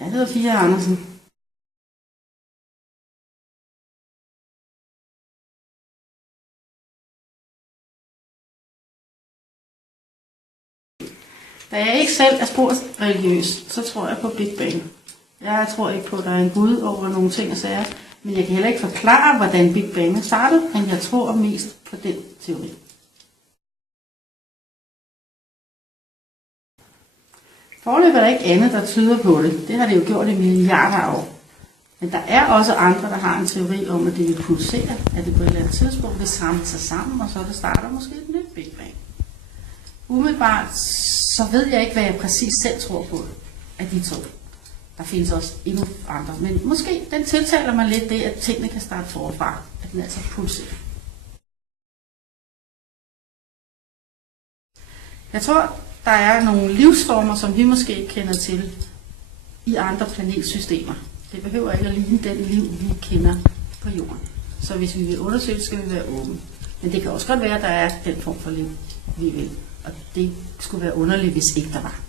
Jeg hedder Pia Andersen. Da jeg ikke selv er spor religiøs, så tror jeg på Big Bang. Jeg tror ikke på, at der er en Gud over nogle ting og sager, men jeg kan heller ikke forklare, hvordan Big Bang er startet, men jeg tror mest på den teori. Foreløbig er der ikke andet, der tyder på det. Det har det jo gjort i milliarder af år. Men der er også andre, der har en teori om, at det vil pulsere, at det på et eller andet tidspunkt vil samle sig sammen, og så det starter måske et nyt Big Bang. Umiddelbart så ved jeg ikke, hvad jeg præcis selv tror på af de to. Der findes også endnu andre, men måske den tiltaler mig lidt det, at tingene kan starte forfra, at den altså pulserer. Jeg tror, der er nogle livsformer, som vi måske ikke kender til i andre planetsystemer. Det behøver ikke at ligne den liv, vi kender på jorden. Så hvis vi vil undersøge, skal vi være åbne. Men det kan også godt være, at der er den form for liv, vi vil. Og det skulle være underligt, hvis ikke der var.